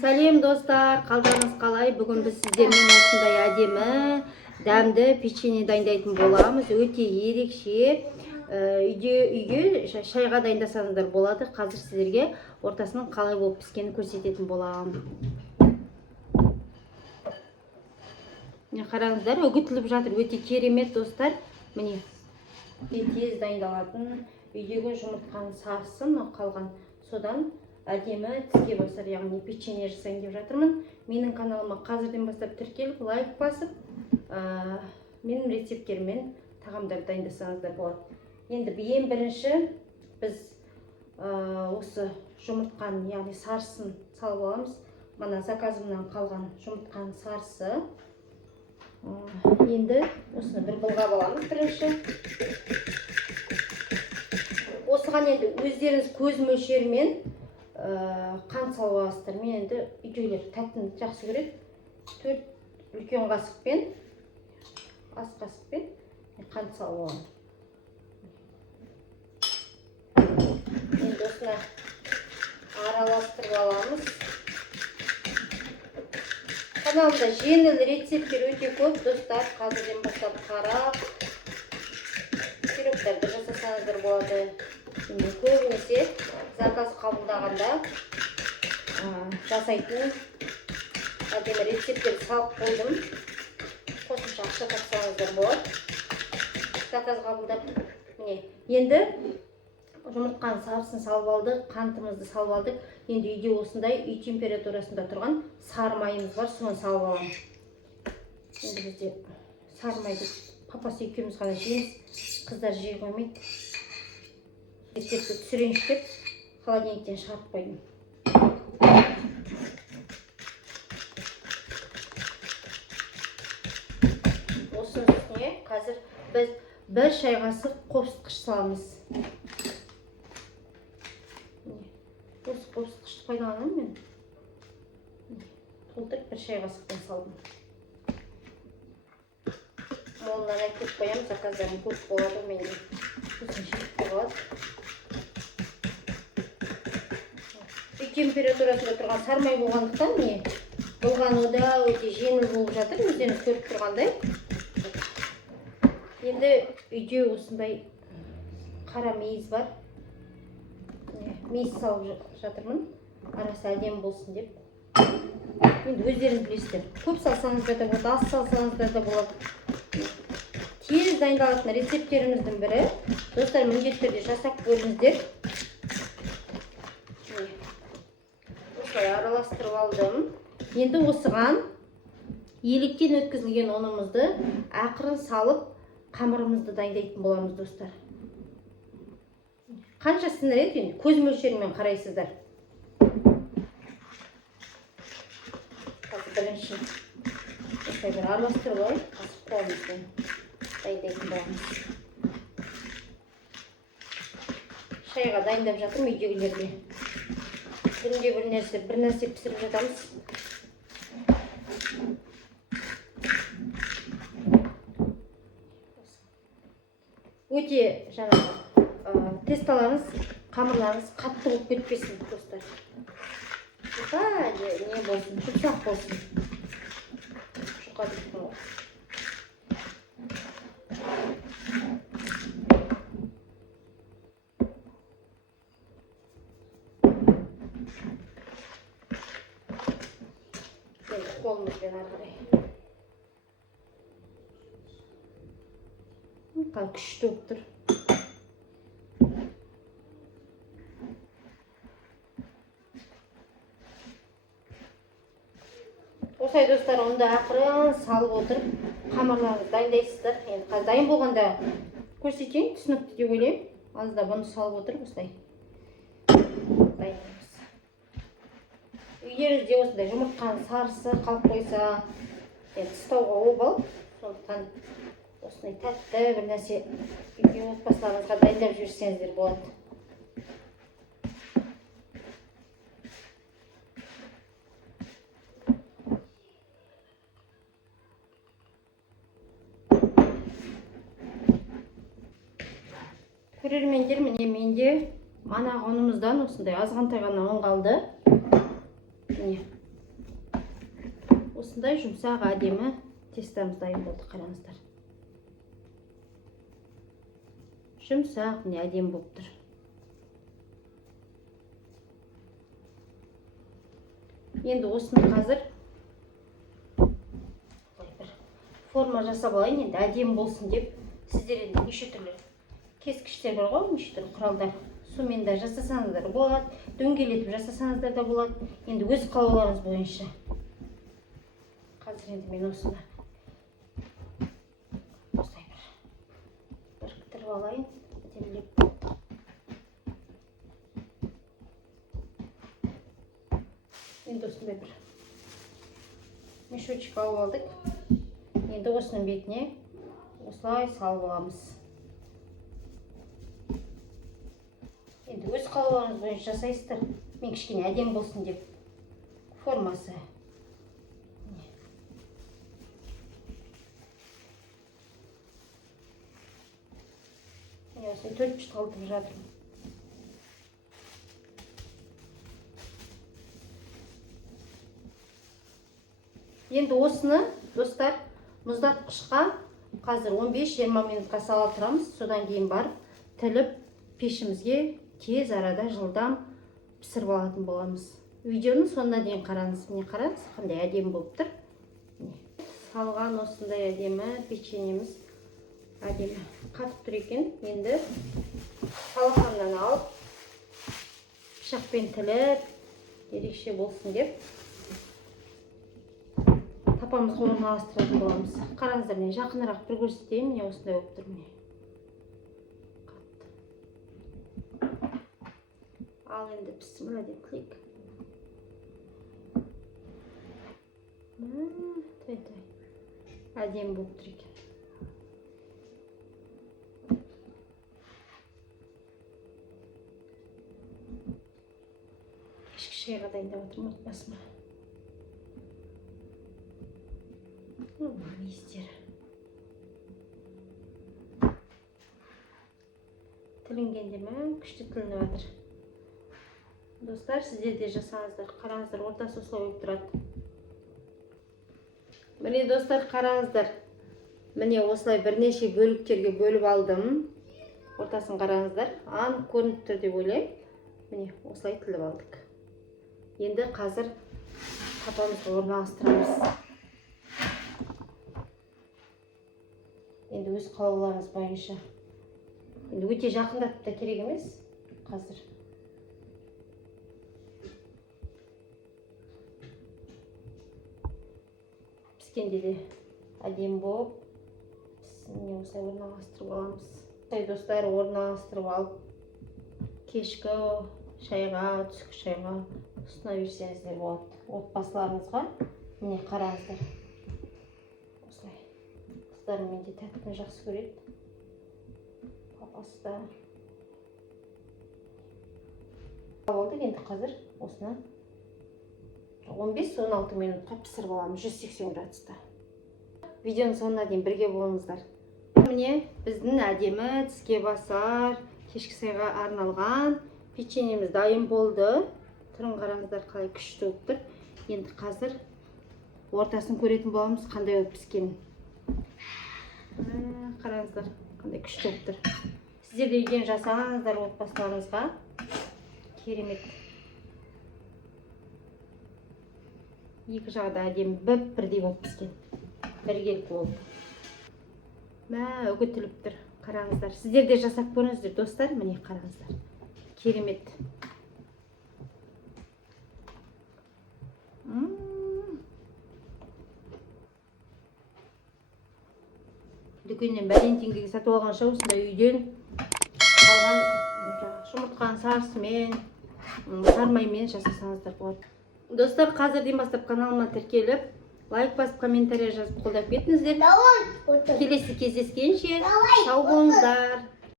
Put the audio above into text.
Сәлем достар, қалдарыңыз қалай? Бүгін біз сіздермен осындай әдемі, дәмді печенье дайындайтын боламыз. Өте ерекше. Үйге шайға дайындасаңыздар болады. Қазір сіздерге ортасының қалай болып піскенін көрсететін боламын. Қараңыздар, үгітіліп жатыр. Өте керемет достар. Міне, тез дайындалатын үйдегі жұмыртқаның сарысын қалған содан әдемі тіске басар, яғни печенье жасайын деп жатырмын. Менің каналыма қазірден бастап тіркеліп, лайк басып, менің рецепттеріммен тағамдарды дайындасаңыздар болады. Енді ең бірінші біз осы жұмыртқаның, яғни сарысын салып аламыз. Мына заказымнан қалған жұмыртқаның сарысы. Енді осыны бір былғап аламыз бірінші. Осыған енді өздеріңіз көз мөлшерімен қант салып аласыздар. Мен енді үйдегілер тәттіні жақсы көреді. 4 үлкен қасықпен, ас қасықпен қант салып аламын. Енді осыны араластырып аламыз. Каналымда жеңіл рецепттер өте көп достар. Қазірден бастап қарап, пирогтарды жасасаңыздар болады. Көбінесе заказ қабылдағанда жасайтын әдемі рецепттерді салып қойдым. Қосымша ақша тапсаңыздар болады. Заказ қабылдап, міне, енді жұмыртқаның сарысын салып алдық, қантымызды салып алдық. Енді үйде осындай үй температурасында тұрған сары майымыз бар, соны салып аламын. Енді бізде сары майды папасы екеуміз ғана жейміз, қыздар жей қоймайды. Рецепті түсірейінші деп холодильниктен шығарып қойдым. Осының үстіне қазір біз 1 шай қасық қосқыш саламыз. Осы қосқышты пайдаланамын мен. Толтырып 1 шай қасықпен салдым. Молынан әкеліп қоямын, заказдарым көп болады менде. Сосын шешіп болады. Үй температурасында тұрған сармай болғандықтан міне болғаны да өте жеңіл болып жатыр. Өздеріңіз көріп тұрғандай. Енді үйде осындай қара мейіз бар. Мейіз салып жатырмын. Арасы әдемі болсын деп. Енді өздеріңіз білесіздер. Көп салсаңыздар да болады, аз салсаңыздар да болады. Тез дайындалатын рецепттеріміздің бірі. Достар, міндетті түрде жасап көріңіздер. Осылай араластырып алдым. Енді осыған електен өткізілген ұнымызды ақырын салып, қамырымызды дайындайтын боламыз достар. Қанша сіңіреді, көз мөлшерімен қарайсыздар. Бірінші осылай бір араластырып алайық, қасық қолымызбен дайындайтын боламыз. Шайға дайындап жатырмын үйдегілерге. Күнде бір нәрсе пісіріп жатамыз. Өте жаңағы тесталарыңыз, қамырларыңыз қатты болып кетпесін достар. Не болсын, жұмсақ болсын. Жұқа дейін ол. Енді қолымызбен арғарай. Күшті болып тұр. Осылай достар, онда ақырын салып отырып, қамырларыңызды дайындайсыздар. Енді қазір дайын болғанда көрсетейін, түсінікті деп ойлаймын. Азда бұны салып отырып, осылай дайындаймыз. Үйдеріңізде осындай жұмыртқаның сарысы қалып қойса, тыстауға обал. Сондықтан осындай тәтті бір нәрсе үйде отбасыларыңызға дайындап жіберсеңіздер болады. Көрермендер, міне менде манағы ұнымыздан осындай азғантай ғана ұн қалды. Міне Осындай жұмсақ әдемі тестамыз дайын болды, қараңыздар. Жұмсақ, міне әдемі болып тұр. Енді осыны қазір бір форма жасап алайын, енді әдемі болсын деп. Сіздер енді неше түрлі кескіштер бар ғой, неше түрлі құралдар. Сумен де жасасаңыздар болады, дөңгелетіп жасасаңыздар да болады. Енді өз қалауларыңыз бойынша. Қазір енді мен осыны осылай бір біріктіріп алайын, әдемілеп. Енді осындай бір мешочек алып алдық. Енді осының бетіне осылай салып аламыз. Енді өз қалауларыңыз бойынша жасайсыздар. Мен кішкене әдемі болсын деп формасы. Мен осылай төліп шығалтып жатырмын. Енді осыны, достар, мұздатқышқа қазір 15-20 минутқа сала тұрамыз. Содан кейін барып, тіліп пешімізге тез арада жылдам пісіріп алатын боламыз. Видеоның соңына дейін қараңыз. Міне қараңыз, қандай әдемі болып тұр. Салған осындай әдемі печеньеміз әдемі қатып тұр екен. Енді салақаннан алып, пышақпен тіліп, ерекше болсын деп тапамызға орналастыратын боламыз. Қараңыздар, мен жақынырақ бір көрсетейін. Міне осындай болып тұр. Міне ал енді бісміллә деп тілейік. Әдемі болып тұр екен. Кешкі шайға дайындап отырмын, отбасыма. Иістері. Тілінгенде ме? Күшті тілініп жатыр. Достар, сіздер де жасаңыздар. Қараңыздар, ортасы осылай болып тұрады. Міне достар, қараңыздар. Міне осылай бірнеше бөліктерге бөліп алдым. Ортасын қараңыздар. Анық көрініп тұр деп ойлаймын. Міне осылай тіліп алдық. Енді қазір тапамызға орналастырамыз. Енді өз қалауларыңыз бойынша. Енді өте жақындатып та керек емес. Қазір. Піскенде де әдемі болып, міне осылай орналастырып аламыз. Осылай достар, орналастырып алып, кешкі шайға, түскі шайға ұсына берсеңіздер болады. Отбасыларыңызға міне қараңыздар. Осылай. Қыздарым менде тәттіні жақсы көреді. Папасы да. Болдық, енді қазір осыны 15-16 минутқа пісіріп аламыз 180 градуста. Видеоның соңына дейін бірге болыңыздар. Міне біздің әдемі тіске басар, кешкі сайға арналған печеньеміз дайын болды. Түрін қараңыздар, қалай күшті болып тұр. Енді қазір ортасын көретін боламыз, қандай болып піскенін. Қараңыздар, қандай күшті болып тұр. Сіздер де үйден жасаңыздар отбасыларыңызға. Керемет. Екі жағда әдемі бірдей болып піскен. Біргелік болды. Үгітіліп тұр. Қараңыздар. Сіздер де жасап көріңіздер, достар. Міне қараңыздар. Керемет. Дүкеннен бәлен теңгеге сатып алғанша осындай үйден алған жұмыртқаның сарысымен, жармаймен жасасаңыздар болады. Достар, қазірден бастап каналыма тіркеліп, лайк басып, комментария жазып қолдап кетіңіздер. Келесі кездескенше сау болыңыздар.